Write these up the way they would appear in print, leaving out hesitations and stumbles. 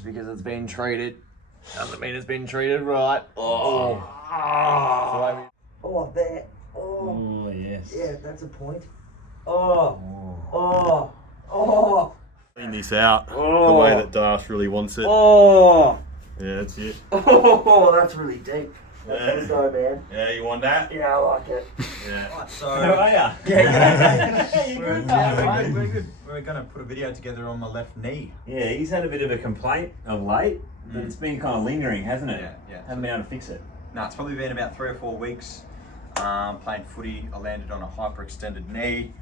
just because it's been treated doesn't mean it's been treated right. Oh, Oh, there. Oh, yes. Yeah, that's a point. Clean this out the way that Darth really wants it. Yeah, that's it. Oh, that's really deep. Let's go, man. Yeah, you want that? Yeah, I like it. Yeah. Right, so How are ya? Yeah, you good? we're good. We're going to put a video together on my left knee. Yeah, he's had a bit of a complaint of late, but it's been kind of lingering, hasn't it? Yeah. Haven't been able to fix it. No, it's probably been about 3 or 4 weeks. Playing footy, I landed on a hyperextended knee.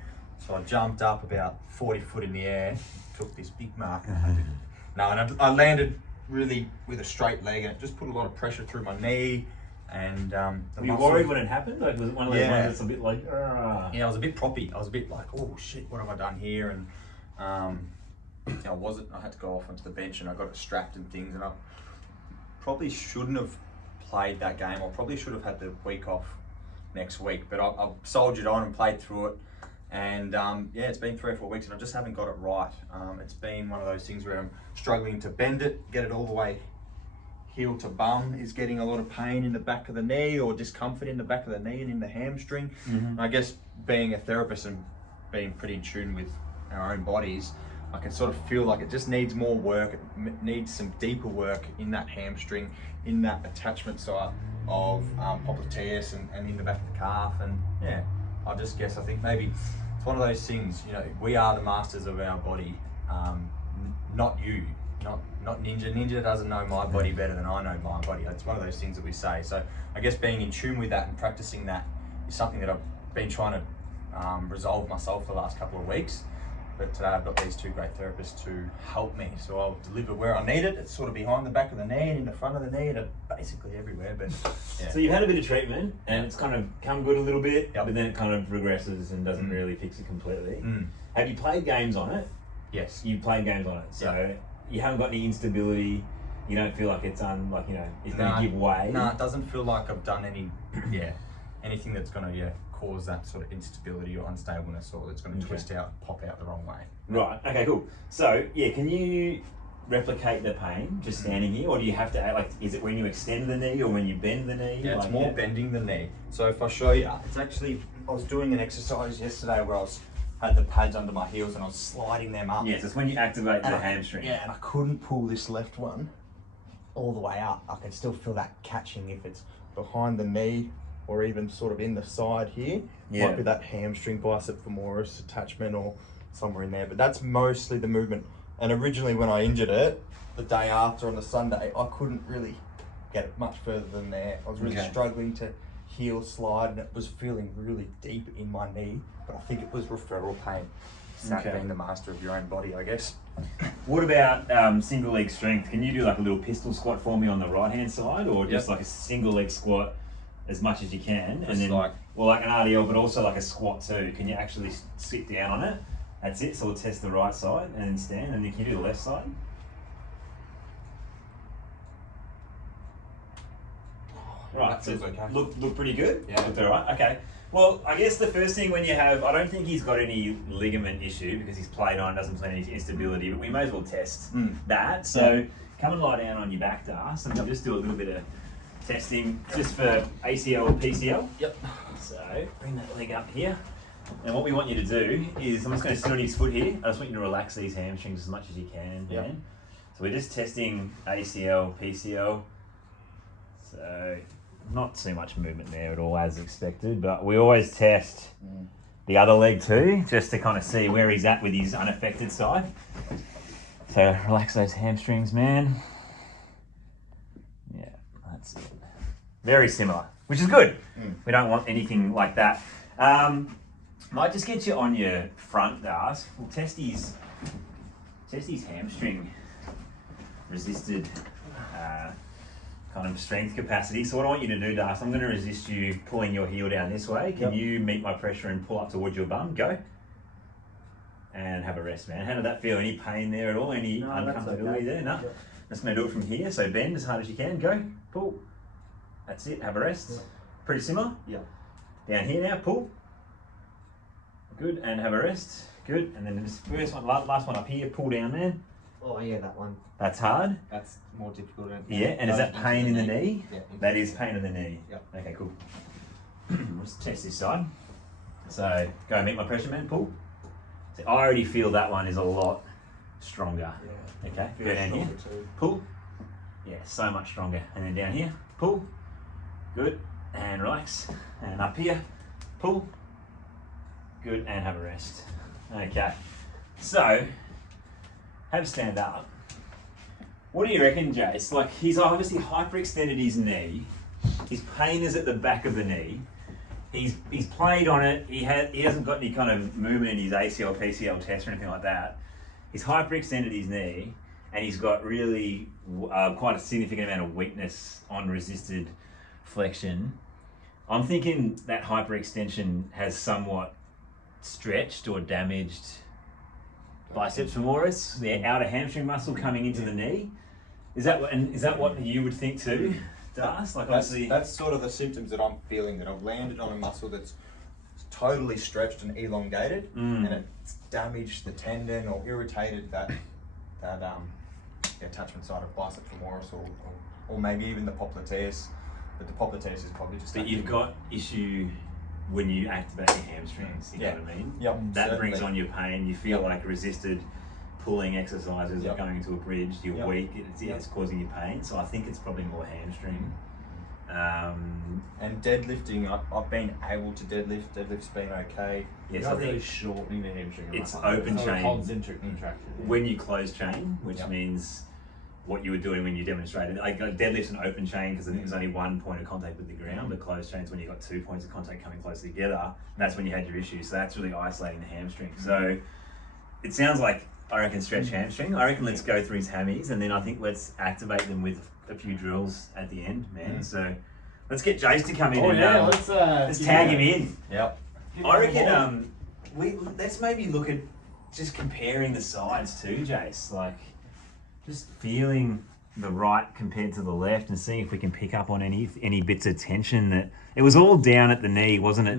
So I jumped up about 40 foot in the air, took this big mark. And I landed really with a straight leg, and it just put a lot of pressure through my knee. And were you worried when it happened? Like, was it one of those ones that's a bit like, Yeah, I was a bit proppy. I was a bit like, oh shit, what have I done here? And I had to go off onto the bench, and I got it strapped and things, and I probably shouldn't have played that game. I probably should have had the week off next week, but I soldiered on and played through it. And yeah, it's been 3 or 4 weeks, and I just haven't got it right. It's been one of those things where I'm struggling to bend it, get it all the way heel to bum is getting a lot of pain in the back of the knee, or discomfort in the back of the knee and in the hamstring. And I guess being a therapist and being pretty in tune with our own bodies, I can sort of feel like it just needs more work. It needs some deeper work in that hamstring, in that attachment side of Popliteus and in the back of the calf. And yeah, I think maybe it's one of those things, you know, we are the masters of our body, not you. Not Ninja. Ninja doesn't know my body better than I know my body. It's one of those things that we say. So I guess being in tune with that and practicing that is something that I've been trying to resolve myself the last couple of weeks. But today I've got these 2 great therapists to help me. So I'll deliver where I need it. It's sort of behind the back of the knee and in the front of the knee and basically everywhere. But yeah. So you've had a bit of treatment, and it's kind of come good a little bit, but then it kind of regresses and doesn't really fix it completely. Have you played games on it? Yes. You played games on it, so you haven't got any instability. You don't feel like it's it's going to give way. No, it doesn't feel like I've done anything that's going to cause that sort of instability or unstableness, or that's going to twist out, pop out the wrong way. Right. Okay. Cool. So can you replicate the pain just standing here, or do you have to is it when you extend the knee or when you bend the knee? Yeah, it's more bending the knee. So if I show you, it's actually, I was doing an exercise yesterday where I had the pads under my heels and I was sliding them up. Yes, it's when you activate the hamstring. Yeah, and I couldn't pull this left one all the way up. I can still feel that catching if it's behind the knee or even sort of in the side here. Might be that hamstring bicep femoris attachment or somewhere in there, but that's mostly the movement. And originally when I injured it, the day after on the Sunday, I couldn't really get it much further than there. I was really struggling to heel slide, and it was feeling really deep in my knee, but I think it was referral pain. That being the master of your own body, I guess. What about single leg strength? Can you do like a little pistol squat for me on the right hand side, or just like a single leg squat as much as you can, just and then like an RDL, but also like a squat too? Can you actually sit down on it? That's it. So we'll test the right side and then stand, and then can you do the left side? Right, that feels okay. Look pretty good? Yeah. Looked all right, okay. Well, I guess the first thing when you have, I don't think he's got any ligament issue because he's played on, doesn't play any instability, but we may as well test that. So come and lie down on your back, Das, and we'll just do a little bit of testing just for ACL or PCL. Yep. So bring that leg up here. And what we want you to do is, I'm just going to sit on his foot here. I just want you to relax these hamstrings as much as you can. Man. So we're just testing ACL, PCL. So not too much movement there at all as expected, but we always test the other leg too, just to kind of see where he's at with his unaffected side. So relax those hamstrings, man. Yeah, that's it. Very similar, which is good. We don't want anything like that. Might just get you on your front, Das. We'll test his hamstring resisted kind of strength capacity. So what I want you to do, Das, I'm going to resist you pulling your heel down this way. Can you meet my pressure and pull up towards your bum? Go. And have a rest, man. How did that feel? Any pain there at all? Any uncomfortability there? No? Just going to do it from here. So bend as hard as you can. Go. Pull. That's it. Have a rest. Pretty similar? Yeah. Down here now. Pull. Good. And have a rest. Good. And then this first one, last one up here. Pull down, man. Oh yeah, that one. That's hard. That's more difficult. Yeah, and is that pain in the knee? Yeah. That is pain in the knee. Yep. Okay, cool. Let's test this side. So go and meet my pressure man, pull. So I already feel that one is a lot stronger. Yeah. Okay, go down here, pull. Yeah, so much stronger. And then down here, pull. Good, and relax. And up here, pull. Good, and have a rest. Okay, so have a stand up. What do you reckon, Jace? Like, he's obviously hyperextended his knee. His pain is at the back of the knee. He's played on it. He hasn't got any kind of movement in his ACL, PCL test or anything like that. He's hyperextended his knee, and he's got really quite a significant amount of weakness on resisted flexion. I'm thinking that hyperextension has somewhat stretched or damaged biceps femoris, the outer hamstring muscle coming into the knee. Is that what you would think too, Das? Like, obviously, that's sort of the symptoms that I'm feeling, that I've landed on a muscle that's totally stretched and elongated, and it's damaged the tendon or irritated that attachment side of bicep femoris, or maybe even the popliteus. But the popliteus is probably just. But you've got issue when you activate your hamstrings. You know what I mean? Yep. That certainly. brings on your pain. You feel like resisted pulling exercises, or going into a bridge. You're weak. It's causing you pain. So I think it's probably more hamstring. And deadlifting, I've been able to deadlift. Deadlift's been okay. Yes, You're I not really think shortening the hamstring. it's enough. open It's not a chain. concentric contraction. when you close chain, which means what you were doing when you demonstrated. Like deadlift's an open chain because I think there's only one point of contact with the ground, but closed chain's when you've got 2 points of contact coming close together. That's when you had your issue. So that's really isolating the hamstring. So it sounds like, I reckon, stretch hamstring. I reckon let's go through his hammies, and then I think let's activate them with a few drills at the end, man. So let's get Jace to come in let's tag him in. Yep. I reckon let's maybe look at just comparing the sides too, Jace. Like, just feeling the right compared to the left and seeing if we can pick up on any bits of tension. That it was all down at the knee, wasn't it?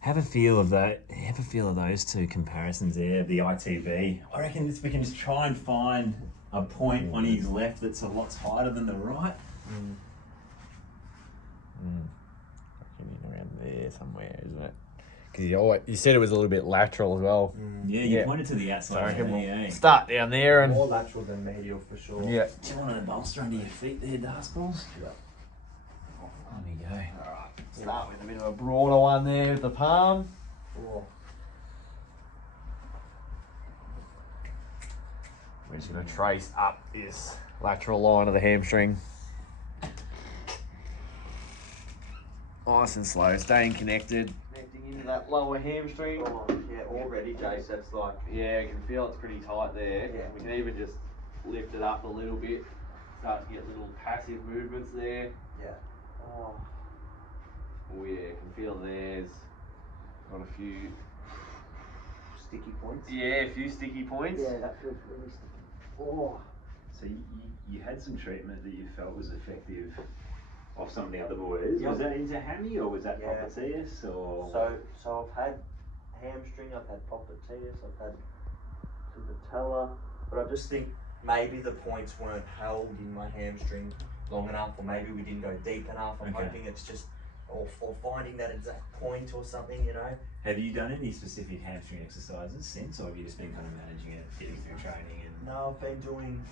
Have a feel of that. Have a feel of those two comparisons there. The ITB. I reckon we can just try and find a point on his left that's a lot tighter than the right. Around there somewhere, isn't it? Because you said it was a little bit lateral as well. Yeah, you pointed to the So I outside. reckon of the we'll knee, eh? start down there and More lateral than medial for sure. yeah. Do you want a bolster under your feet there, Dustballs? There we go. Alright, start with a bit of a broader one there with the palm. We're just going to trace up this lateral line of the hamstring. Nice and slow, staying connected. Connecting into that lower hamstring. Oh, yeah, already, Jace, that's like... Yeah, I can feel it's pretty tight there. Yeah. We can even just lift it up a little bit. Start to get little passive movements there. Yeah. Oh yeah, I can feel there's got a few Sticky points. Yeah, a few sticky points. Yeah, that feels really sticky. Oh. So you had some treatment that you felt was effective off some of the other boys. Yep. Was that into hammy or was that Yeah. popliteus or? So I've had hamstring, I've had popliteus, I've had the patella, but I just think maybe the points weren't held in my hamstring long enough, or maybe we didn't go deep enough. I'm hoping it's just, or finding that exact point or something, you know. Have you done any specific hamstring exercises since, or have you just been kind of managing it, getting through training and? No, I've been doing,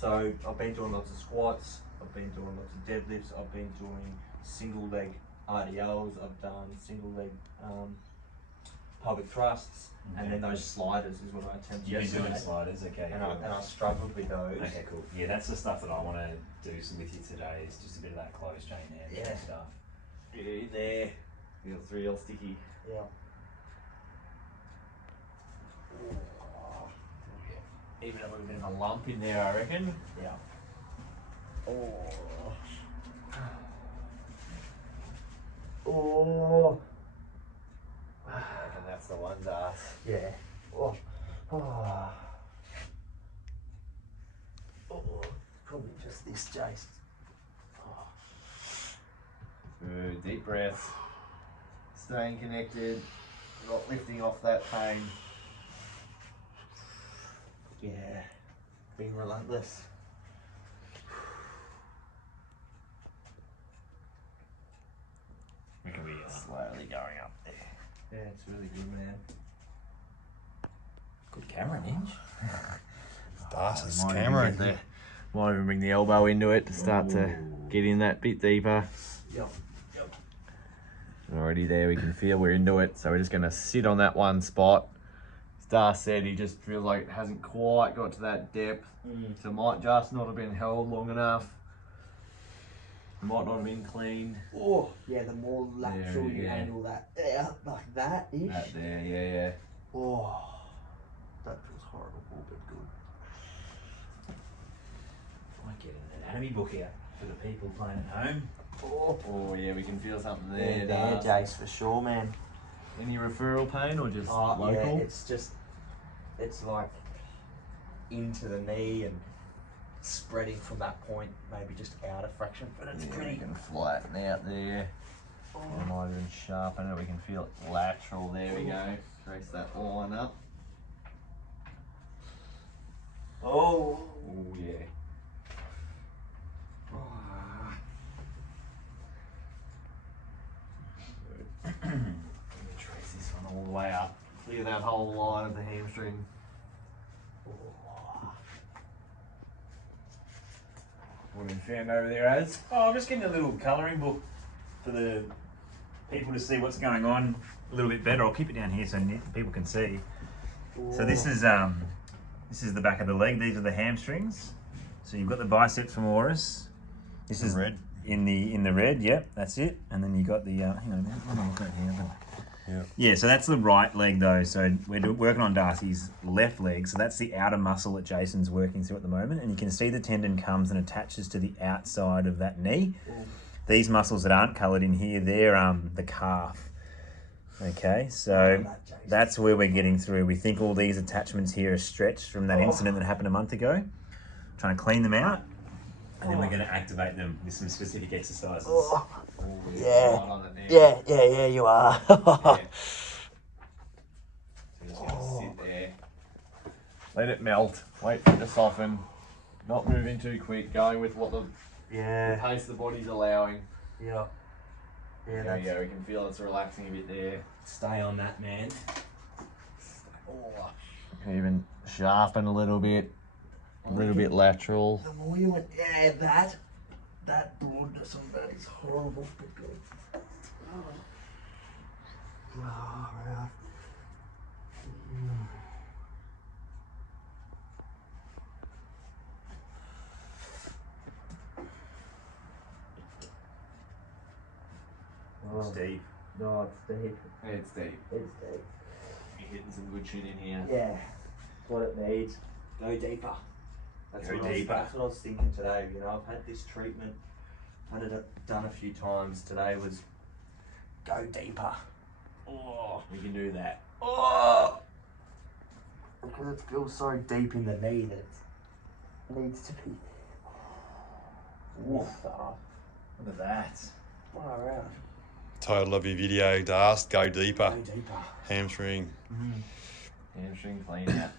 so I've been doing lots of squats, I've been doing lots of deadlifts, I've been doing single leg RDLs, I've done single leg pelvic thrusts, and then those sliders is what I attempted You've been yesterday. doing sliders, okay. And cool. I struggled with those. Okay, cool. Yeah, that's the stuff that I want to do with you today. Is just a bit of that closed chain hamstring stuff. Yeah, there. Feels real sticky. Yeah. Even a little bit of a lump in there, I reckon. Yeah. Oh. I reckon that's the one, Das. Yeah. Oh. Oh. Oh. Probably just this, Jace. Good, deep breath. Staying connected, not lifting off that pain. Yeah, being relentless. We can be Slowly going up there. Yeah, it's really good, man. good camera, Ninja. Darcy's Might even camera. get the- Might even bring the elbow into it to start to get in that bit deeper. Yep. And already there, we can feel we're into it. So we're just gonna sit on that one spot. As Dar said, he just feels like it hasn't quite got to that depth. So it might just not have been held long enough. It might not have been cleaned. Oh, yeah, the more lateral you yeah. angle that out like that-ish. That there, yeah. Oh, that feels horrible, but good. Might get an anatomy book out for the people playing at home. Oh yeah, we can feel something Yeah, there. there, Dar. Jace, for sure, man. Any referral pain or just Oh, local? yeah, it's like into the knee and spreading from that point, maybe just out a fraction, but it's We pretty. can flatten out there. We might even sharpen it. We can feel it lateral. There we go. Trace that line up. Oh, Oh yeah. Let me trace this one all the way up. Clear that whole line of the hamstring. What have you found over there, Az? Oh, I'm just getting a little colouring book for the people to see what's going on a little bit better. I'll keep it down here so people can see. So this is the back of the leg. These are the hamstrings. So you've got the biceps femoris. This is red. in the red. Yep, that's it. And then you got the hang on, let me look at here. Yeah. Yeah, so that's the right leg though. So we're working on Darcy's left leg. So that's the outer muscle that Jason's working through at the moment. And you can see the tendon comes and attaches to the outside of that knee. These muscles that aren't coloured in here, they're the calf. Okay, so that's where we're getting through. We think all these attachments here are stretched from that incident that happened a month ago. Trying to clean them out. And then we're going to activate them with some specific exercises. oh. Oh, Yeah. right on it there. Yeah, you are. Yeah. So just gonna sit there. Let it melt. Wait for it to soften. Not moving too quick. Going with what the Yeah, pace the body's allowing. yeah. Yeah, There we go. We can feel it's relaxing a bit there. Stay on that, man. Oh. Can even sharpen a little bit. A little bit lateral. The more you went, yeah, that broadness on that is horrible, but good. Oh, right. It's deep. No, it's deep. It's deep. It's deep. You're hitting some good shit in here. Yeah, that's what it needs. Go deeper. That's Go what deeper. that's what I was thinking today. You know, I've had this treatment, had it done a few times. Today was go deeper. Oh, we can do that. Oh, because it feels so deep in the knee that it needs to be. Look at that. Far out. Title of your video, Darcy, go deeper. Go deeper. Hamstring. Hamstring clean out.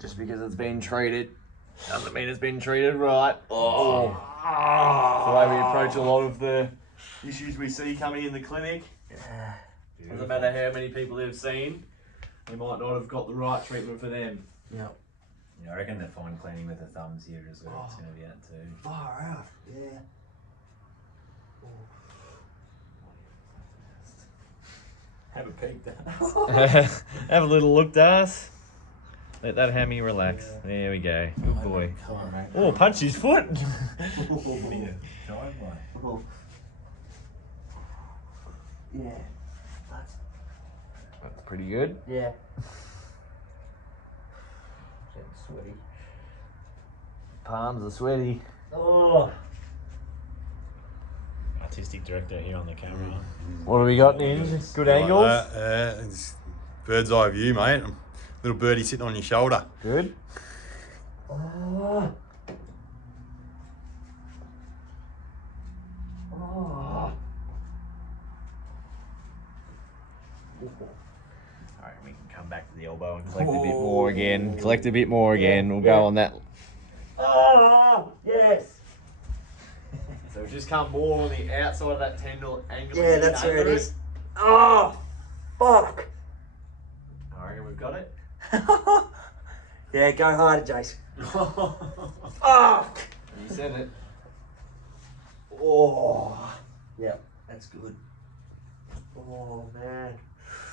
Just because it's been treated doesn't mean it's been treated right. Oh. That's the way we approach a lot of the issues we see coming in the clinic. Doesn't matter how many people they've seen, they might not have got the right treatment for them. Yep. Yeah, I reckon the fine cleaning with the thumbs here is where it's going to be at too. Far out. Yeah. Have a peek there. Have a little look, Das. Let that hammy relax. Yeah. There we go. Good boy. Come on, mate. Oh, punch his foot. Oh. Yeah. That's, That's pretty good. yeah. Getting sweaty. Palms are sweaty. Oh. Artistic director here on the camera. What have we got, Ninja? Good Like angles? that, it's bird's eye view, mate. Little birdie sitting on your shoulder. Good. Oh. Oh. We can come back to the elbow and collect a bit more again. Collect a bit more again. We'll go on that. Oh, yes. So we've just come more on the outside of that tendon angle. Yeah, that's where it is. Oh, fuck. I reckon we've got it. Yeah, go harder, Jace. Fuck. You said it. Oh, yeah, that's good. Oh, man.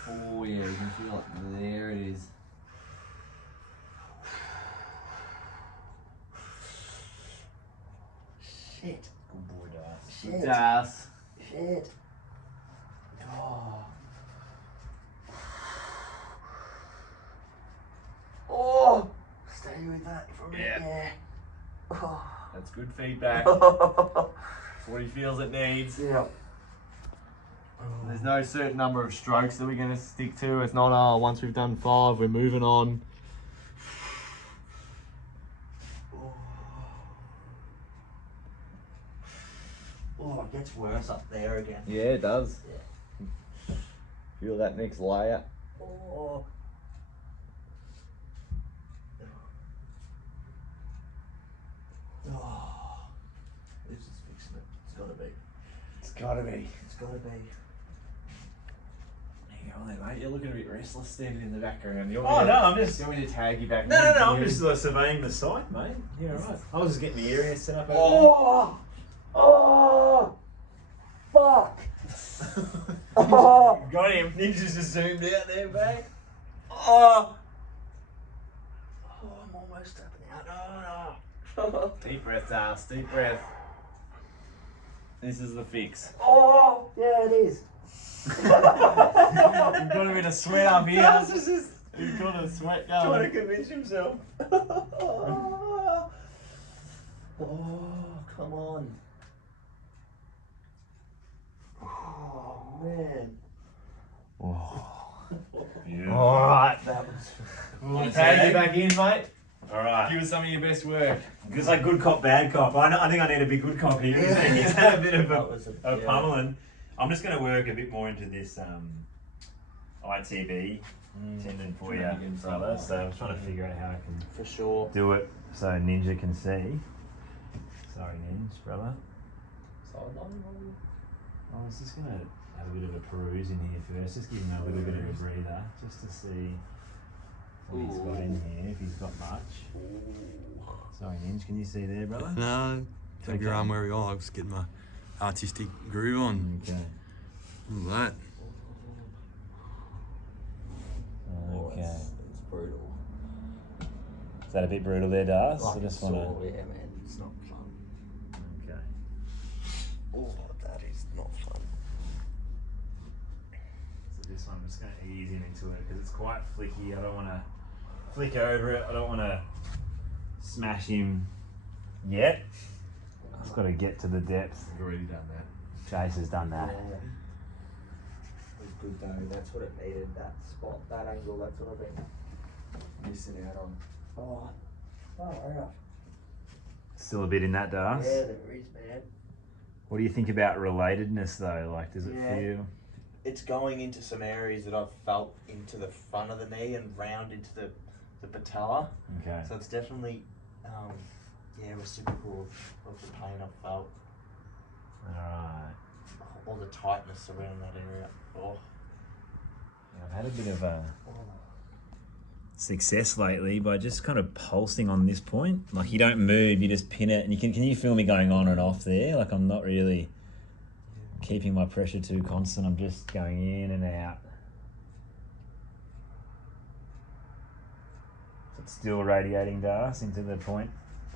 Oh yeah, you can feel it. There it is. Shit. Good boy, Das. Shit. Das. Shit. Oh. Oh, stay with that for a minute. Yeah. Yeah. Oh. That's good feedback. It's what he feels it needs. Yeah. There's no certain number of strokes that we're going to stick to. It's not, once we've done 5, we're moving on. Oh, it gets worse up there again. Yeah, it does. Yeah. Feel that next layer. Oh. Oh. This is fixing it. It's gotta be. It's got to be. It's gotta be. Hang on there, mate. You're looking a bit restless standing in the background. You Oh want me no, to, I'm just. you want me to tag you back? No, no, no. in? I'm just surveying the site, mate. Yeah, right. I was just getting the area set up. Oh! Oh! Fuck! Oh! Got him. Ninja's just zoomed out there, mate. Oh! Oh, I'm almost stepping out. Oh, Deep breath, Das. Deep breath. This is the fix. oh! Yeah, it is. You've got a bit of sweat up here. Das is just You've got a sweat trying going. to convince himself. Oh, come on. Oh, man. Alright. That was... We'll tag you back in, mate. All right. Give us some of your best work. It's like good cop, bad cop. I think I need a big good cop here. He's had a bit of That was a yeah. pummeling. I'm just going to work a bit more into this ITB tendon for you, brother. So I'm trying to figure out how I can For sure. do it so Ninja can see. Sorry, Ninja, brother. I was just going to have a bit of a peruse in here first. Just give him a little bit of a breather, just to see what he's got in here, if he's got much. Sorry, Ninja, can you see there, brother? No, take your Okay. arm where we are. I'll just get my artistic groove on. Okay. Look at that. Okay. It's brutal. Is that a bit brutal there, Das? Like I just a want saw, to. yeah, man. It's not fun. Okay. Oh, that is not fun. So this one, I'm just going to ease him into it because it's quite flicky. I don't want to flick over it. I don't want to smash him yet. I've got to get to the depth. We've already done that. Chase has done that. Yeah. It was good though. That's what it needed. That spot, that angle. That's what I've been missing out on. Oh, yeah. Still a bit in that, Das? Yeah, there is, man. What do you think about relatedness though? Like, does it Yeah. feel? It's going into some areas that I've felt into the front of the knee and round into the patella. Okay. So it's definitely, reciprocal of the pain I've felt. Alright. All the tightness around that area. Oh. I've had a bit of a success lately by just kind of pulsing on this point. Like, you don't move, you just pin it, and can you feel me going on and off there? Like, I'm not really keeping my pressure too constant. I'm just going in and out. So it's still radiating, Das, into the point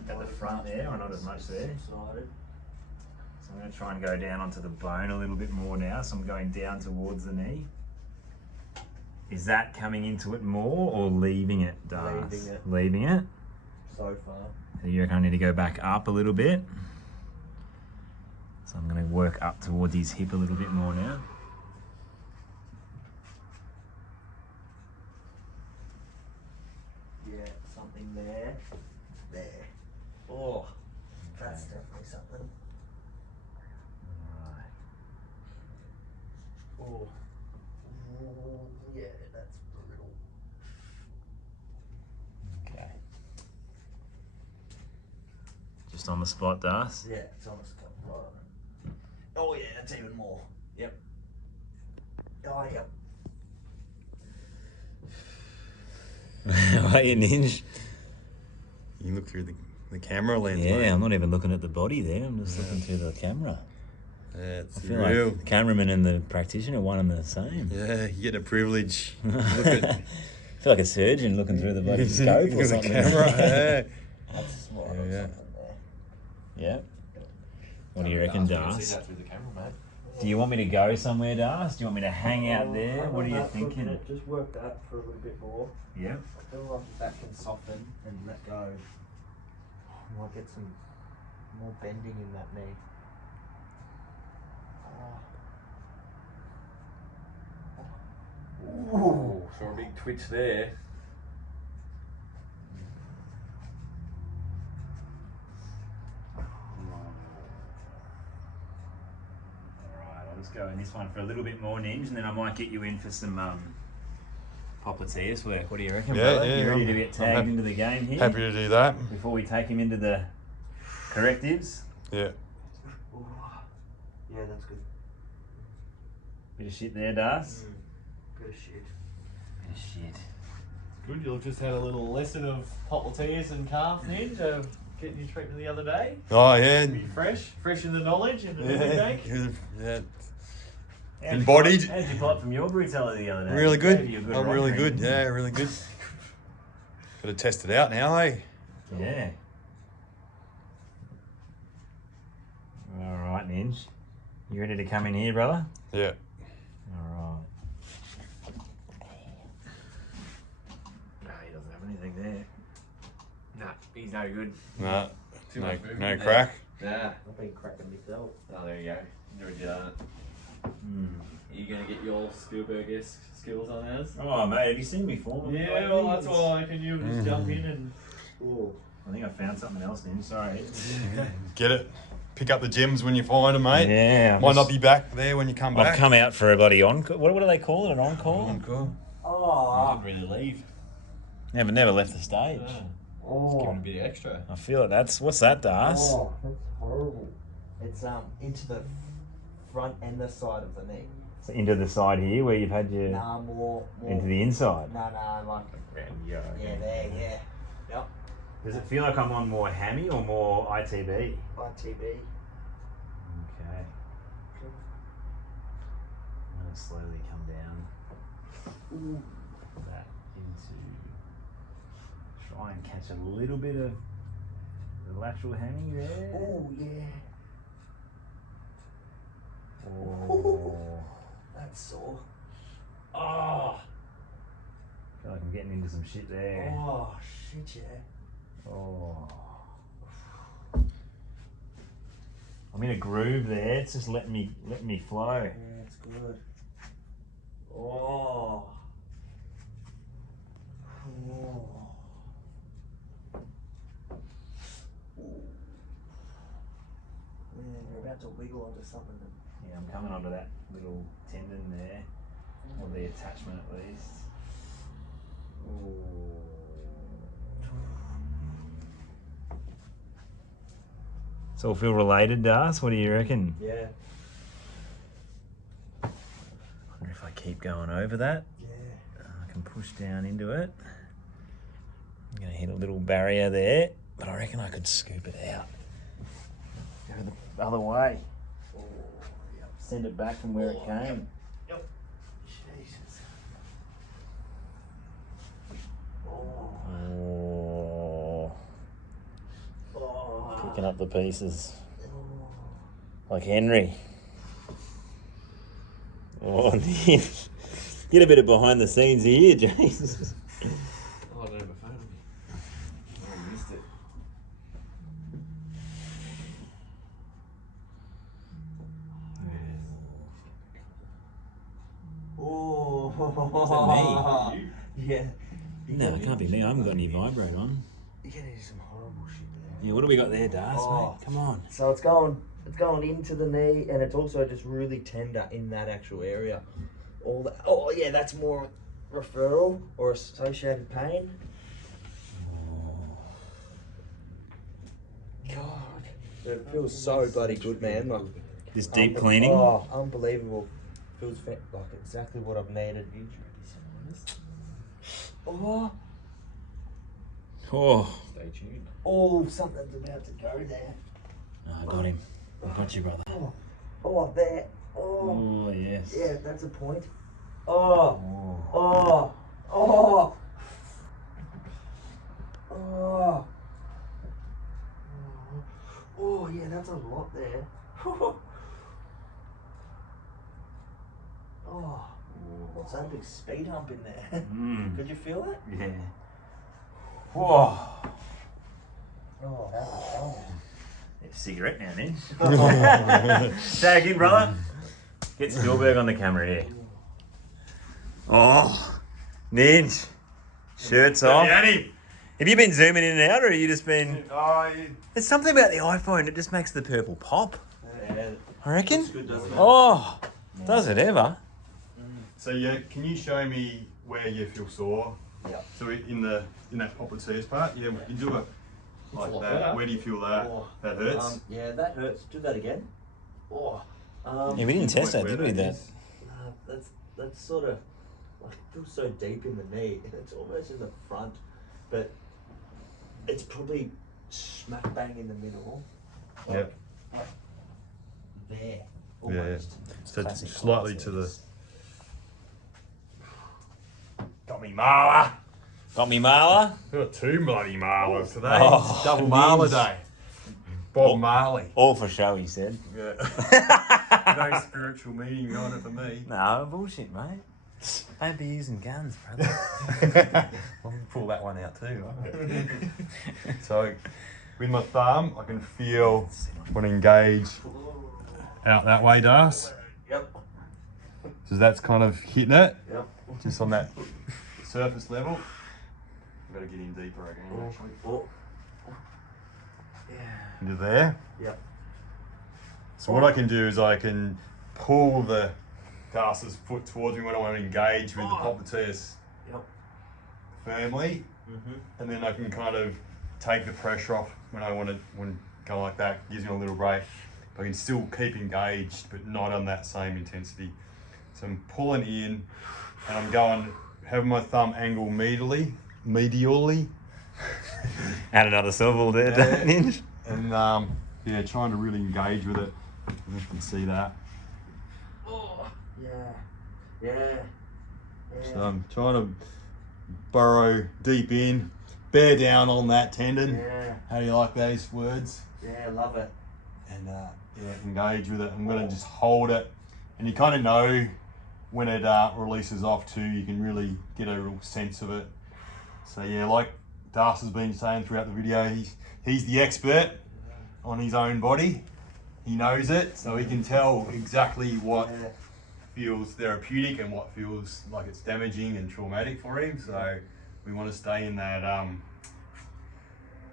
at the front there, or not as much there? Subsided. So I'm going to try and go down onto the bone a little bit more now. So I'm going down towards the knee. Is that coming into it more or leaving it, Das? Leaving it. Leaving it? So far. So you reckon I need to go back up a little bit? So I'm going to work up towards his hip a little bit more now. Yeah, something there. There. Oh, that's definitely something. Alright. Oh. Yeah, that's brutal. Just on the spot, Das. Yeah, it's on the spot. Right. Oh yeah, that's even more. Yep. Oh yep. Are you, Ninja? You can look through the camera lens, Yeah, mate. I'm not even looking at the body there. I'm just looking through the camera. Yeah, it's I feel real. like the cameraman and the practitioner are one and the same. Yeah, you get a privilege. Look at I feel like a surgeon looking through the bloody scope or the something. camera. Yeah. That's smart. Yeah, yeah. Yeah. What do you reckon, See Das? that through the camera, mate. Do you want me to go somewhere, Das? Do you want me to hang out there? What are you thinking? Just work that for a little bit more. Yeah. I feel like if that can soften and let go, I might get some more bending in that knee. Ooh, saw a big twitch there. Alright, I'll just go in this one for a little bit more, Ninja, and then I might get you in for some Popliteus work. What do you reckon, Yeah, brother? yeah, You ready to I'm get tagged into the game here? Happy to do that. Before we take him into the correctives? Yeah. Ooh. Yeah, that's good. Bit of shit there, Das? Good as shit. Bit of shit. Good, you've just had a little lesson of Popliteus and calf, Ninja, getting your treatment the other day. Oh, yeah. Be fresh in the knowledge and the intake. Yeah. How'd you Embodied. pull up- How'd you pull up from your brutality the other day? Really Gave you a good. I'm rod really ring. good. Yeah, really good. Got to test it out now, eh? Yeah. Alright, Ninja. You ready to come in here, brother? Yeah. Alright. No, he doesn't have anything there. Nah, he's no good. Nah. Too No, much movement no there. crack. Nah. I've been cracking myself. Oh, there you go. Never did that. Hmm. Are you going to get your Spielberg-esque skills on ours? Oh, mate, have you seen me form? Yeah, well, that's why I can you just jump in and... Ooh. I think I found something else, Ninja. Sorry. Get it. Pick up the gems when you find them, mate. Yeah. Might not be back there when you come back. I've come out for a bloody encore. What do they call it? An encore? Encore. Oh. didn't really leave. Never left the stage. Just Oh. giving a bit of extra. I feel it. What's that, Das? Oh, that's horrible. It's into the front and the side of the knee. So into the side here where you've had your Nah, more. into the inside. Nah, like. Yeah. Yeah, there, yeah. Yep. Does it feel like I'm on more hammy or more ITB? ITB. Okay. I'm gonna slowly come down. That into. Try and catch a little bit of the lateral hammy there. Oh, yeah. Oh. That's sore. Oh. I feel like I'm getting into some shit there. Oh, shit, yeah. Oh. I'm in a groove there. It's just letting me flow. Yeah, that's good. Oh. Oh. Man, you're about to wiggle onto something. Yeah, I'm coming onto that little tendon there, or the attachment at least. It's all feel related, Das. What do you reckon? Yeah. I wonder if I keep going over that. Yeah. I can push down into it. I'm going to hit a little barrier there, but I reckon I could scoop it out. Go the other way. Oh, yep. Send it back from where it came. Yep. Jesus. Oh, Oh. picking up the pieces. Like Henry. Oh, get a bit of behind the scenes here, Jesus. Oh, I don't have a phone on me. Oh, I missed it. Oh. You? Yeah. No, it can't be me. I haven't got any vibrate on. You're gonna do some horrible shit there. Yeah, what do we got there, Das, Oh. mate? Come on. So it's going into the knee, and it's also just really tender in that actual area. All that. Oh yeah, that's more referral or associated pain. God, it feels so bloody good, man. Like, This deep cleaning. Oh, unbelievable. Feels like exactly what I've needed. Oh, Oh. stay tuned. Oh, something's about to go there. Oh, I got him. I got you, brother. Oh, there. Oh, Oh, yes. yeah, that's a point. Oh, oh, oh, oh. Oh, yeah, that's a lot there. Oh, what's that big speed hump in there? Could you feel it? Yeah. Whoa. Oh, how's it going? Cigarette now, then. Say again, brother. Get Spielberg on the camera here. Oh, Ninja. Shirts off. Have you been zooming in and out, or have you just been... There's something about the iPhone that just makes the purple pop. Yeah, I reckon. good, doesn't it? Oh, does it ever? So yeah, can you show me where you feel sore? Yeah. So in that Popliteus part, yeah, you do it like Like that. that. Where do you feel that? Oh. That hurts. Yeah, that hurts. Do that again. Oh. Yeah, we didn't test that, Where did we? That. is. That's sort of like, it feels so deep in the knee. It's almost in the front, but it's probably smack bang in the middle. Yep. Like there. Yeah, Almost. So Classic slightly to the. Got me Marla. Got me Marla. We've got two bloody Marlers today. Oh, It's double Marler day. Bob Marley. All for show, he said. Yeah. No spiritual meaning on it for me. No, bullshit, mate. Don't be using guns, brother. I'll pull that one out too. So, with my thumb, I can feel when I engage out that way, Das. Yep. So that's kind of hitting it, Yep. just on that surface level. I've got to get in deeper again, actually. Oh. Yeah. Into there. Yep. So what I can do is I can pull the Das's foot towards me when I want to engage with the Popliteus Yep. firmly, and then I can kind of take the pressure off when I want to go like that. Gives me a little break. But I can still keep engaged, but not on that same intensity. So I'm pulling in, and I'm going, having my thumb angle medially. Add another syllable there, Ninja. And yeah, trying to really engage with it. And you can see that. Oh. Yeah. Yeah. So I'm trying to burrow deep in, bear down on that tendon. Yeah. How do you like those words? Yeah, love it. And yeah, engage with it. I'm going to just hold it, and you kind of know when it releases off too. You can really get a real sense of it. So yeah, like Das has been saying throughout the video, he's the expert on his own body. He knows it, so he can tell exactly what feels therapeutic and what feels like it's damaging and traumatic for him. So we want to stay in that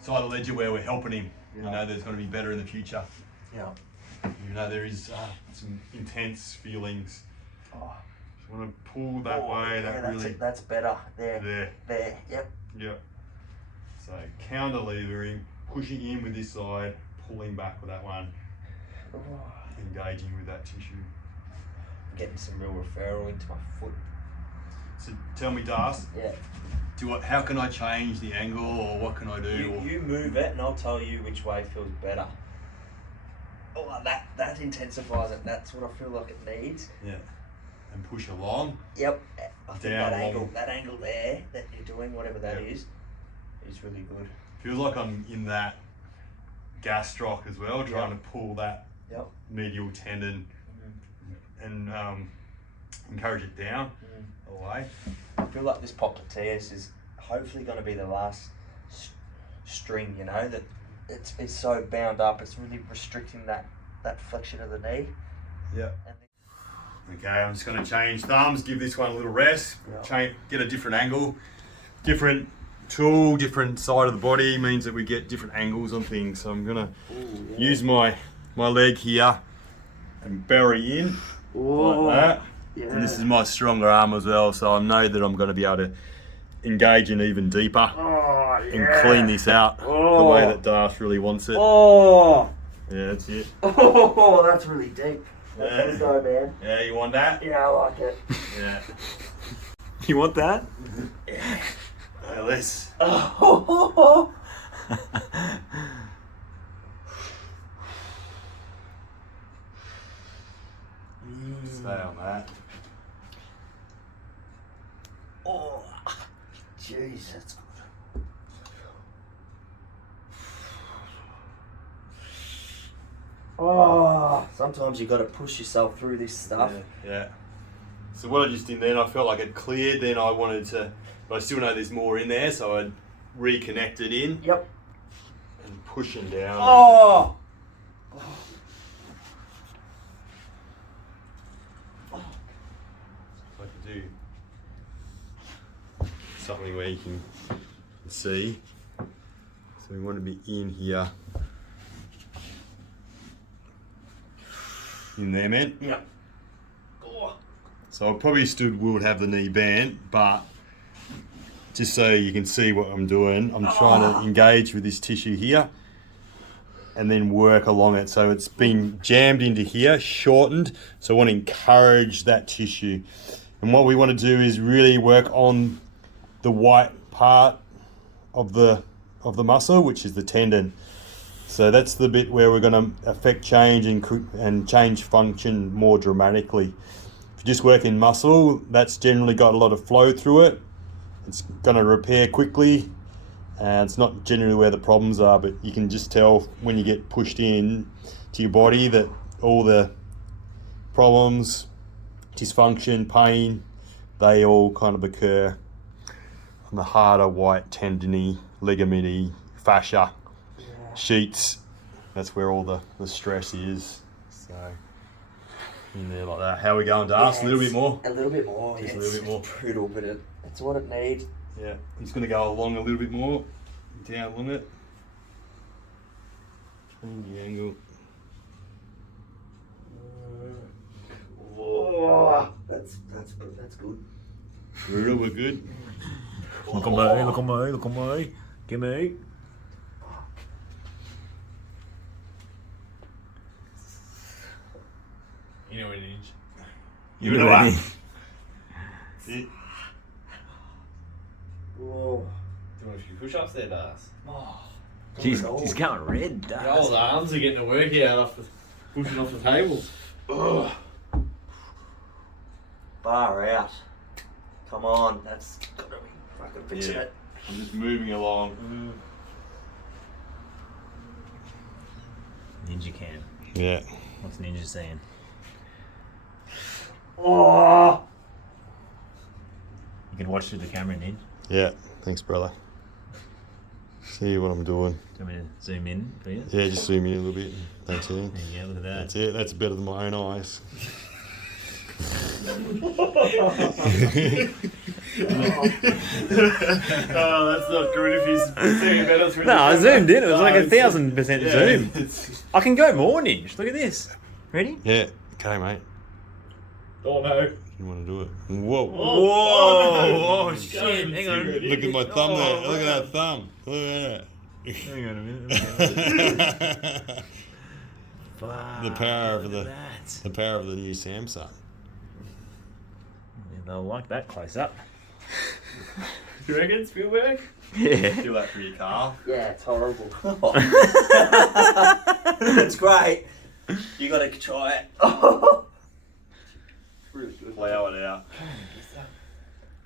side of the ledger where we're helping him. You know, there's going to be better in the future. Yeah. You know, there is some intense feelings. Oh. Just want to pull that way. Yeah, That that's really. it. That's better. There. There. There. Yep. Yep. So counter levering, pushing in with this side, pulling back with that one, Oh. engaging with that tissue. Getting some real referral into my foot. So tell me, Das, Yeah. how can I change the angle, or what can I do? You move it, and I'll tell you which way feels better. Oh, that intensifies it. That's what I feel like it needs. Yeah. And push along. Yep. I think Down that along. angle there that you're doing, whatever that is really good. Feels like I'm in that gastroc as well, trying to pull that medial tendon and encourage it down away. I feel like this Popliteus is hopefully going to be the last string, you know, that it's so bound up, it's really restricting that flexion of the knee. Yeah. Okay, I'm just going to change thumbs, give this one a little rest, get a different angle, different tool, different side of the body means that we get different angles on things. So I'm going to use my leg here and bury in like that. Yeah. And this is my stronger arm as well, so I know that I'm going to be able to engage in even deeper. Oh, and clean this out the way that Das really wants it. Oh, Yeah, that's it. oh, that's really deep. Yeah. Let's go, man. Yeah, you want that? Yeah, I like it. Yeah. You want that? Well, let's. Oh, Stay on that. oh, jeez, that's good. Oh, sometimes you got to push yourself through this stuff. Yeah. So what I just did then, I felt like it cleared. Then I wanted to, but I still know there's more in there, so I'd reconnect it in Yep. and pushing down. Oh. I could do something where you can see. So we want to be in here. In there, man. Yep. Oh. So I probably still would have the knee bent, but just so you can see what I'm doing, I'm trying to engage with this tissue here and then work along it. So it's been jammed into here, shortened. So I want to encourage that tissue. And what we want to do is really work on the white part of the muscle, which is the tendon. So that's the bit where we're going to affect change and change function more dramatically. If you just work in muscle, that's generally got a lot of flow through it. It's going to repair quickly, and it's not generally where the problems are, but you can just tell when you get pushed in to your body that all the problems, dysfunction, pain, they all kind of occur on the harder white tendony, ligamenty, fascia sheets. That's where all the stress is. So in there like that. How are we going, Das? Yeah, A little bit more? A little bit more. Just Yeah, a little bit more. It's brutal, but it's what it needs. Yeah. I'm just going to go along a little bit more. Down along it. Change the angle. Oh, that's good. Brutal, we're good. Look on me, look on me, look on me. Give me. You know an inch. Give it away. That's it. Oh. Do you want a few push-ups there, Das? Jeez, he's going red, Your Das. old arms are getting a workout after pushing off the tables. Ugh. Far out. Come on, that's gotta be fucking fixing Yeah. it. I'm just moving along. Ninja cam. Yeah. What's Ninja saying? Oh. You can watch through the camera, Ninja. Yeah. Thanks, brother. See what I'm doing. Do you want me to zoom in for you? Yeah, just zoom in a little bit. Thanks, Ian. There you go, look at that. That's it. That's better than my own eyes. Oh, that's not good if he's doing better through No, I zoomed in. It was like No, 1,000% Yeah, zoom. it's- I can go more, Ninja. Look at this. Ready? yeah. Okay, mate. Oh no. You want to do it? Whoa. Whoa! Oh, Go shit. Hang on. zero. Look at my thumb there. Look at that thumb. Look at Hang on a minute. that. Fuck, The power of look the- at that. The power of the new Samsung. Yeah, they'll like that close up. You reckon, Spielberg? Yeah. Do that for your car. Yeah, it's horrible. It's great. You gotta try it. Really good. Plow it out.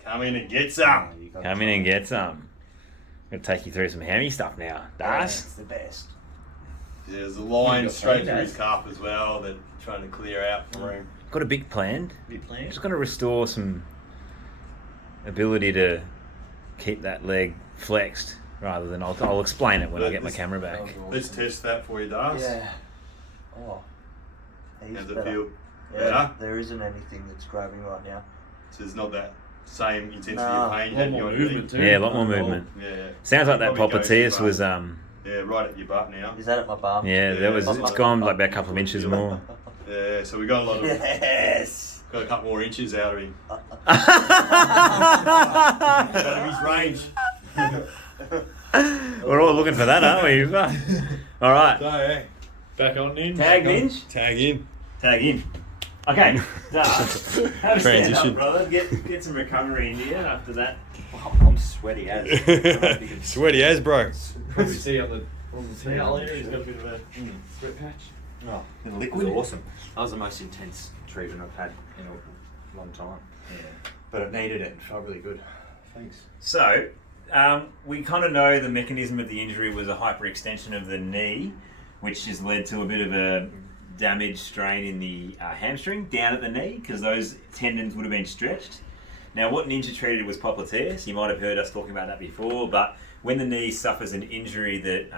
Come in and get some. Come in and get some. I'm going to take you through some hammy stuff now. Das? It's the best. Yeah, there's a line You got straight pain, through his Dad? calf as well that I'm trying to clear out for him. Got a big plan. Big plan. Just going to restore some ability to keep that leg flexed rather than I'll explain it when I get my camera back. Let's test that for you, Das. Yeah. Oh. He's How's it better. feel? Yeah, Better? there isn't anything that's grabbing right now. So it's not that same intensity Nah. of pain you A lot had in more your movement knee. too. Yeah, a lot more movement. Yeah. Sounds like that Probably goes to your Popliteus butt. was Yeah, right at your butt now. Is that at my bum? yeah, that was Yeah. it's gone like about a couple of inches more. Yeah, so we got a lot of Yes. got a couple more inches out of him. That's Out of his range. We're all looking for that, aren't we? All right. So, yeah. Back on in. Tag Ninja. Tag in. Tag in. Okay. Have a stand Transition. up, brother. Get some recovery in here after that. I'm sweaty as. Sweaty as, bro. Probably see on the towel here, he's got a bit of a sweat patch. Oh, the liquid's awesome. That was the most intense treatment I've had in a long time. Yeah. But it needed it. It felt really good. Thanks. So, we kind of know the mechanism of the injury was a hyperextension of the knee, which has led to a bit of a damage strain in the hamstring down at the knee because those tendons would have been stretched. Now, what Ninja treated was Popliteus. You might have heard us talking about that before, but when the knee suffers an injury that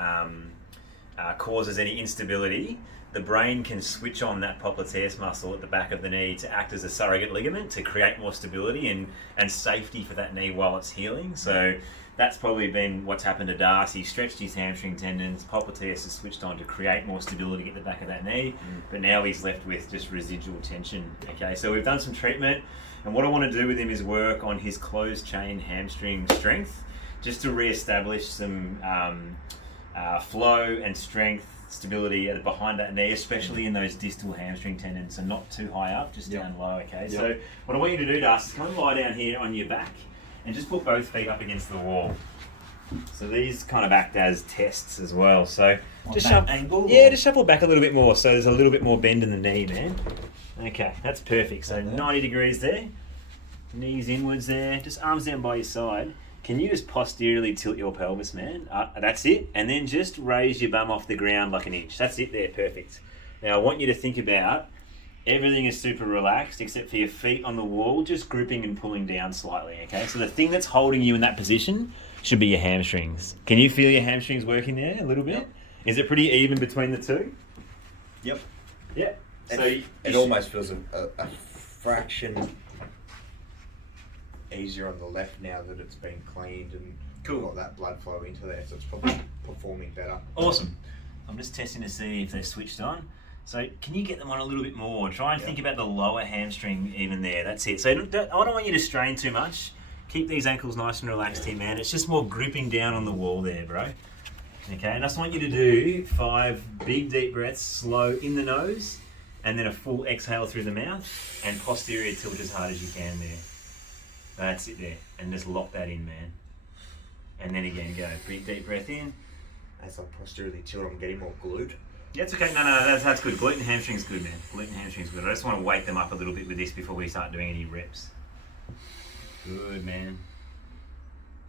causes any instability, the brain can switch on that Popliteus muscle at the back of the knee to act as a surrogate ligament to create more stability and safety for that knee while it's healing. So that's probably been what's happened to Darcy. He stretched his hamstring tendons, Popliteus is switched on to create more stability at the back of that knee, but now he's left with just residual tension. Okay, so we've done some treatment, and what I want to do with him is work on his closed chain hamstring strength, just to re-establish some flow and strength, stability behind that knee, especially in those distal hamstring tendons, so not too high up, just down low, okay? So what I want you to do, Darcy, is come and lie down here on your back and just put both feet up against the wall. So these kind of act as tests as well. So just shuffle, just shuffle back a little bit more so there's a little bit more bend in the knee, man. Okay, that's perfect. So 90 degrees there, knees inwards there, just arms down by your side. Can you just posteriorly tilt your pelvis, man? That's it. And then just raise your bum off the ground like an inch. That's it there, perfect. Now I want you to think about everything is super relaxed except for your feet on the wall, just gripping and pulling down slightly, okay? So the thing that's holding you in that position should be your hamstrings. Can you feel your hamstrings working there a little bit? Yep. Is it pretty even between the two? Yep. Yeah. So it almost feels a fraction easier on the left now that it's been cleaned and got that blood flow into there, so it's probably performing better. Awesome. I'm just testing to see if they're switched on. So can you get them on a little bit more? Try and think about the lower hamstring even there. That's it. So I don't want you to strain too much. Keep these ankles nice and relaxed here, man. It's just more gripping down on the wall there, bro. Okay, and I just want you to do 5 big deep breaths, slow in the nose, and then a full exhale through the mouth, and posterior tilt as hard as you can there. That's it there. And just lock that in, man. And then again, go. Big deep breath in. As I posteriorly tilt, I'm getting more glued. Yeah, it's okay. No, that's good. Glute and hamstring's good, man. Glute and hamstring's good. I just want to wake them up a little bit with this before we start doing any reps. Good, man.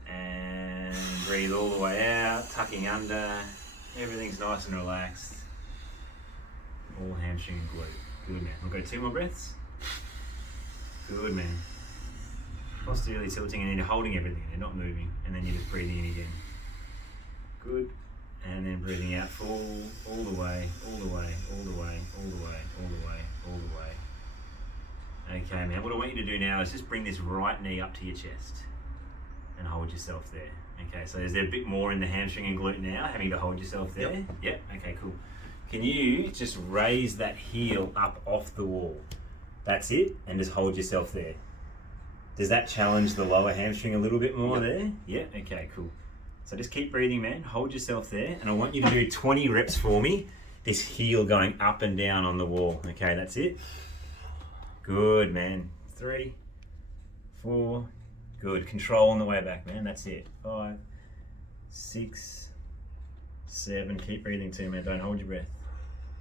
And breathe all the way out, tucking under. Everything's nice and relaxed. All hamstring and glute. Good, man. We'll go 2 more breaths. Good, man. Posteriorly tilting and then you're holding everything. You're not moving. And then you're just breathing in again. Good. And then breathing out full, all the way, all the way, all the way, all the way, all the way, all the way. Okay, man, what I want you to do now is just bring this right knee up to your chest and hold yourself there. Okay, so is there a bit more in the hamstring and glute now, having to hold yourself there? Yep. Okay, cool. Can you just raise that heel up off the wall? That's it, and just hold yourself there. Does that challenge the lower hamstring a little bit more there? Yeah, okay, cool. So just keep breathing, man. Hold yourself there. And I want you to do 20 reps for me. This heel going up and down on the wall. Okay, that's it. Good, man. 3, 4. Good. Control on the way back, man. That's it. 5, 6, 7. Keep breathing too, man. Don't hold your breath.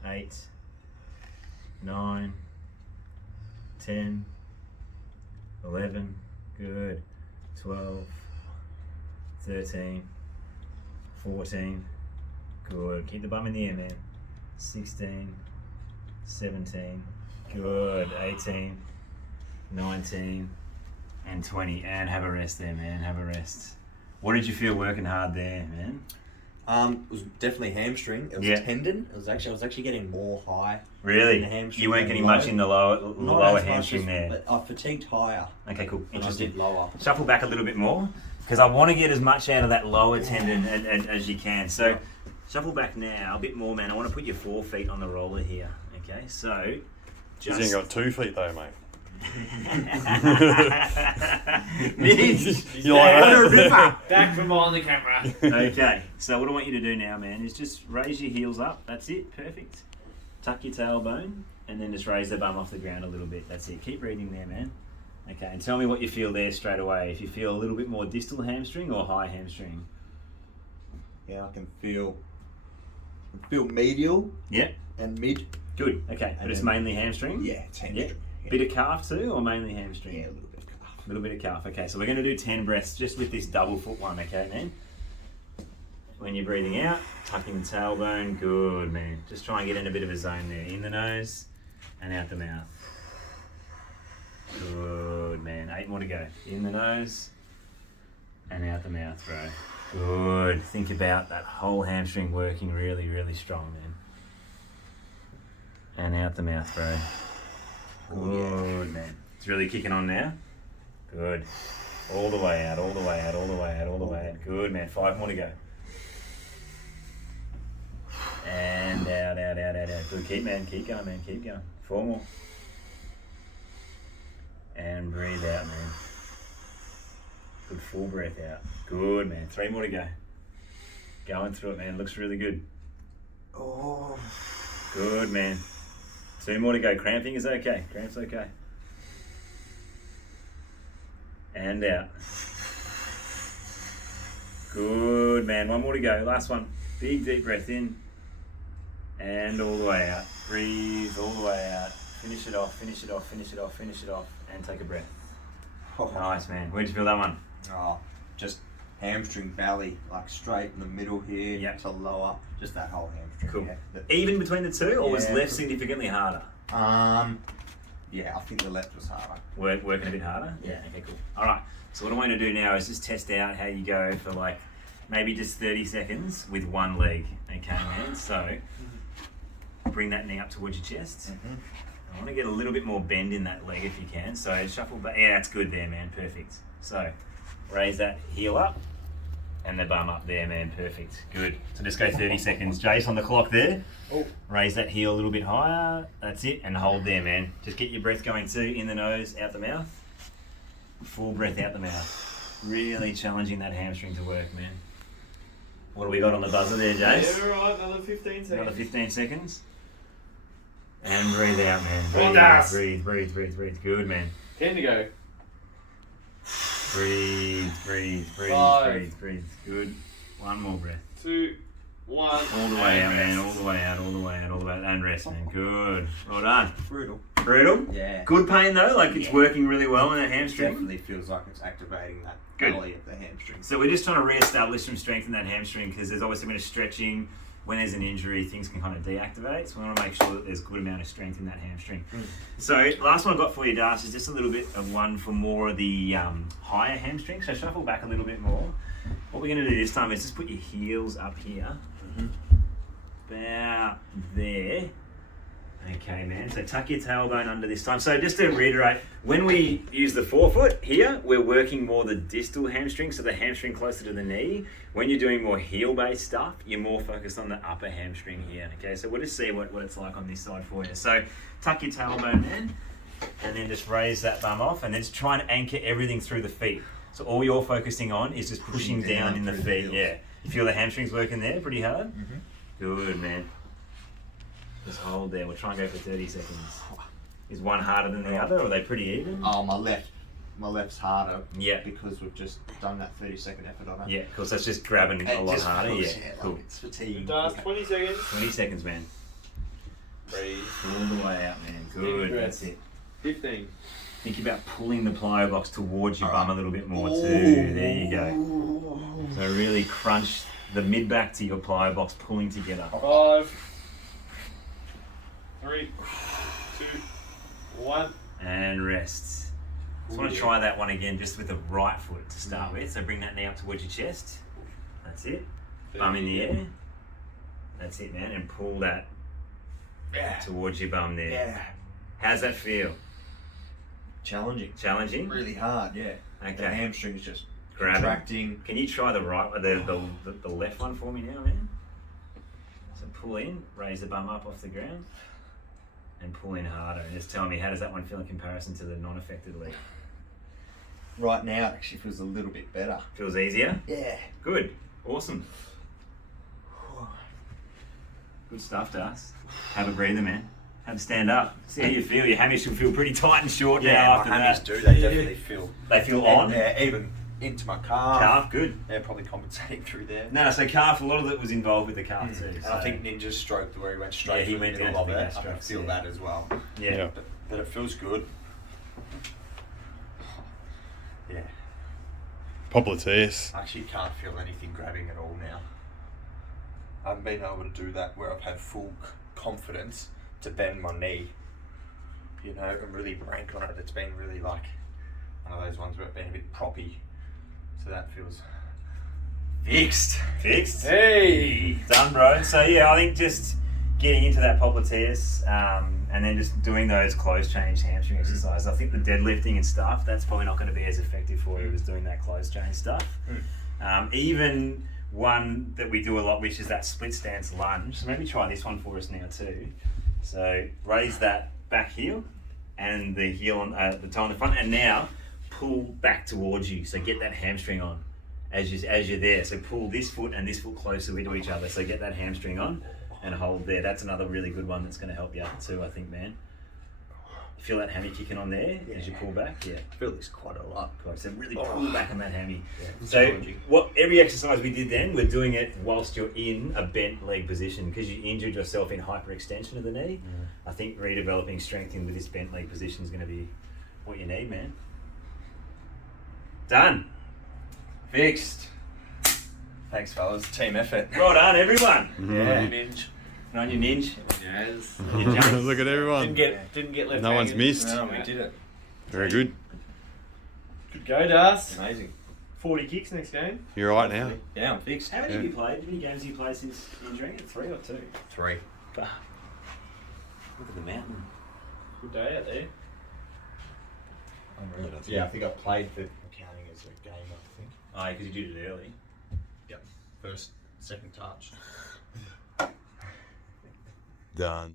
8, 9, 10, 11. Good. 12, 13, 14, good. Keep the bum in the air, man. 16, 17, good. 18, 19, and 20. And have a rest there, man. Have a rest. What did you feel working hard there, man? It was definitely hamstring. It was tendon. I was actually getting more high. Really? In the hamstring. You weren't getting much in the lower hamstring there. But I fatigued higher. Okay, cool. Interesting. I did lower. Shuffle back a little bit more, because I want to get as much out of that lower tendon as you can. So shuffle back now a bit more, man. I want to put your 4 feet on the roller here. Okay, so He's only got 2 feet though, mate. You're like that? Back from behind the camera. Okay, so what I want you to do now, man, is just raise your heels up. That's it, perfect. Tuck your tailbone, and then just raise the bum off the ground a little bit. That's it. Keep breathing there, man. Okay, and tell me what you feel there straight away. If you feel a little bit more distal hamstring or high hamstring. Yeah, I can feel medial Yeah, and mid. good. Okay, but it's mainly hamstring? Yeah, it's hamstring. Yeah. Bit of calf too, or mainly hamstring? Yeah, a little bit of calf. A little bit of calf. Okay, so we're going to do 10 breaths just with this double foot one, okay, man? When you're breathing out, tucking the tailbone. Good, man. Just try and get in a bit of a zone there. In the nose and out the mouth. Good, man. 8 more to go. In the nose and out the mouth, bro. Good. Think about that whole hamstring working really, really strong, man. And out the mouth, bro. Good, man. It's really kicking on now. Good. All the way out, all the way out, all the way out, all the way out. Good, man. 5 more to go. And out, out, out, out, out. Good. Keep, man. Keep going, man. Keep going. 4 more. And breathe out, man. Good. Full breath out. Good, man. 3 more to go. Going through it, man. Looks really good. Oh. Good, man. 2 more to go. Cramping is okay. Cramp's okay. And out. Good, man. 1 more to go. Last one. Big deep breath in. And all the way out. Breathe all the way out. Finish it off, finish it off, finish it off, finish it off. And take a breath. Oh. Nice, man. Where'd you feel that one? Oh, just hamstring belly, like straight in the middle here Yep. to lower. Just that whole hamstring. Cool. Yeah. Even between the two, or was Yeah. left significantly harder? Yeah, I think the left was harder. Working a bit harder? Yeah. Okay, cool. All right. So what I want to do now is just test out how you go for like maybe just 30 seconds with one leg. Okay, man. So bring that knee up towards your chest. Mm-hmm. I want to get a little bit more bend in that leg if you can. So shuffle back. Yeah, that's good there, man. Perfect. So raise that heel up and the bum up there, man. Perfect. Good. So just go 30 seconds. Jace on the clock there. Oh. Raise that heel a little bit higher. That's it. And hold there, man. Just get your breath going too. In the nose, out the mouth. Full breath out the mouth. Really challenging that hamstring to work, man. What do we got on the buzzer there, Jace? Yeah, right, another 15 seconds. Another 15 seconds. And breathe out, man. Come on, Breathe, Das. breathe, breathe, breathe, breathe. Good, man. 10 to go. Breathe, breathe, breathe, 5. breathe, breathe. Good. 1 more breath. 2, 1. All the way out, man. All the way out, all the way out, all the way out. And rest, man. Good. Well done. Brutal. Brutal? Yeah. Good pain, though? Like it's Yeah. working really well in that hamstring? Definitely feels like it's activating that Good. belly of the hamstring. So we're just trying to re-establish some strength in that hamstring because there's obviously been a stretching. When there's an injury, things can kind of deactivate. So we want to make sure that there's a good amount of strength in that hamstring. So last one I've got for you, Das, is just a little bit of one for more of the higher hamstring. So shuffle back a little bit more. What we're going to do this time is just put your heels up here. About there. Okay, man. So tuck your tailbone under this time. So just to reiterate, when we use the forefoot here, we're working more the distal hamstring, so the hamstring closer to the knee. When you're doing more heel-based stuff, you're more focused on the upper hamstring here. Okay, so we'll just see what it's like on this side for you. So tuck your tailbone, man, and then just raise that bum off, and then just try and anchor everything through the feet. So all you're focusing on is just pushing down in the through the feet. heels. Yeah. You feel the hamstrings working there pretty hard? Good, man. Just hold there. We'll try and go for 30 seconds. Is one harder than the other, or are they pretty even? Oh, my left's harder. Yeah. Because we've just done that 30-second effort on it. Yeah, cool. So it's just grabbing a It lot just harder. feels, Yeah, like cool. it's fatiguing. Das, 20 seconds. 20 seconds, man. Breathe. All the way out, man. Good. breath. That's it. 15. Think about pulling the plyo box towards your bum a little bit more too. Ooh. There you go. So really crunch the mid back to your plyo box, pulling together. 5, 3, 2, 1. And rest. Just want to try that one again, just with the right foot to start with. So bring that knee up towards your chest. That's it. Bum in the air. That's it, man. And pull that towards your bum there. Yeah. How's that feel? Challenging. Challenging? Really hard, yeah. The Okay. hamstring's just Grabbing. contracting. Can you try the left one for me now, man? So pull in, raise the bum up off the ground. and pull in harder. And just tell me, how does that one feel in comparison to the non-affected leg? Right now, it actually feels a little bit better. Feels easier? Yeah. Good. Awesome. Good stuff, Das. Have a breather, man. Have a stand up. See how you feel. Your hammies should feel pretty tight and short now after my that. hammies do. They definitely feel. They feel on? Yeah, even into my calf. Calf, good. They're probably compensating through there. No, so calf, a lot of it was involved with the calf too. And I think Ninja's stroke, where he went straight Yeah, he through went the middle down of to the it, I can gastrocks, feel yeah. that as well. Yeah. But it feels good. Yeah. Popliteus. I actually can't feel anything grabbing at all now. I haven't been able to do that where I've had full confidence to bend my knee, you know, and really rank on it. It's been really like one of those ones where it's been a bit proppy. So that feels fixed. Fixed? Hey! Done, bro. So yeah, I think just getting into that popliteus and then just doing those close change hamstring exercises. I think the deadlifting and stuff, that's probably not going to be as effective for you as doing that close change stuff. Even one that we do a lot, which is that split stance lunge. So maybe try this one for us now too. So raise that back heel and the heel on the toe on the front, and now pull back towards you. So get that hamstring on as you're there. So pull this foot and this foot closer to each other. So get that hamstring on and hold there. That's another really good one that's going to help you out too, I think, man. Feel that hammy kicking on there as you pull back? Yeah. I feel this quite a lot. Cool. So really pull back on that hammy. Yeah, So every exercise we did then, we're doing it whilst you're in a bent leg position because you injured yourself in hyperextension of the knee. I think redeveloping strength in with this bent leg position is going to be what you need, man. Done. Fixed. Thanks, fellas. Team effort. Well done, everyone. Yeah. Ninja. On your ninja. Yes. Look at everyone. Didn't get left. No one's hanging. missed. No, we did it. Very good. Good go, Das. Amazing. 40 kicks next game. You're right now. Yeah, I'm fixed. How many have you played? How many games have you played since injuring it? 3 or 2? 3. Look at the mountain. Good day out there. Yeah, I think I played for counting as a game, I think. Oh, because you did it early. Yep. First, second touch. Done.